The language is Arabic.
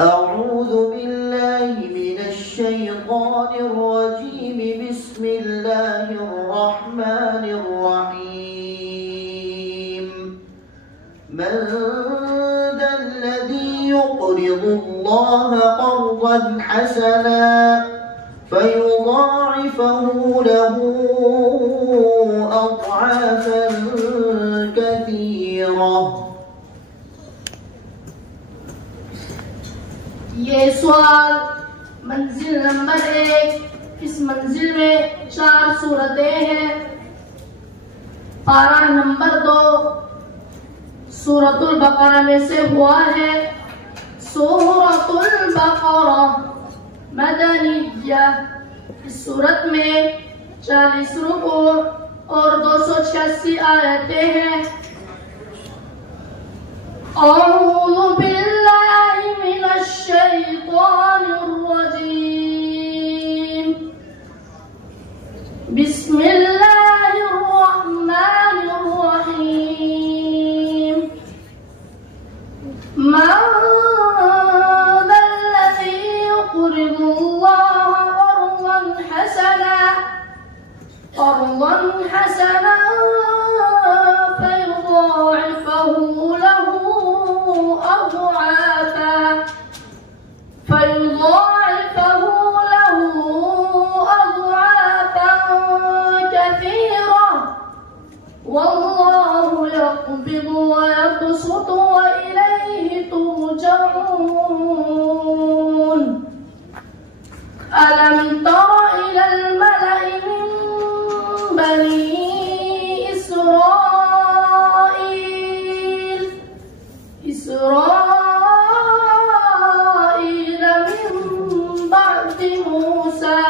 أعوذ بالله من الشيطان الرجيم. بسم الله الرحمن الرحيم. من ذا الذي يقرض الله قرضا حسنا فيضاعفه له أضعافا كثيرة. ये सवाल मंजिल नंबर 1। इस मंजिल में 4 सूरतें हैं। पारा नंबर 2 सूरतुल बकरा में से हुआ है। सूरतुल बकरा मदनिया। इस सूरत में 40 रुकू और 286 आयतें हैं। अऊज़ु बिल्लाहि मिनश शैतानिर रजीम। बिस्मिल्लाहिर रहमानिर रहीम। मन ज़ल्लज़ी युक़रिदुल्लाह क़र्ज़न हसना फयुضاعفه له أضعافا كثيرة والله يقبض ويبسط وإليه ترجعون. ألم تر إلى الملأ من بني إسرائيل من بعد موسى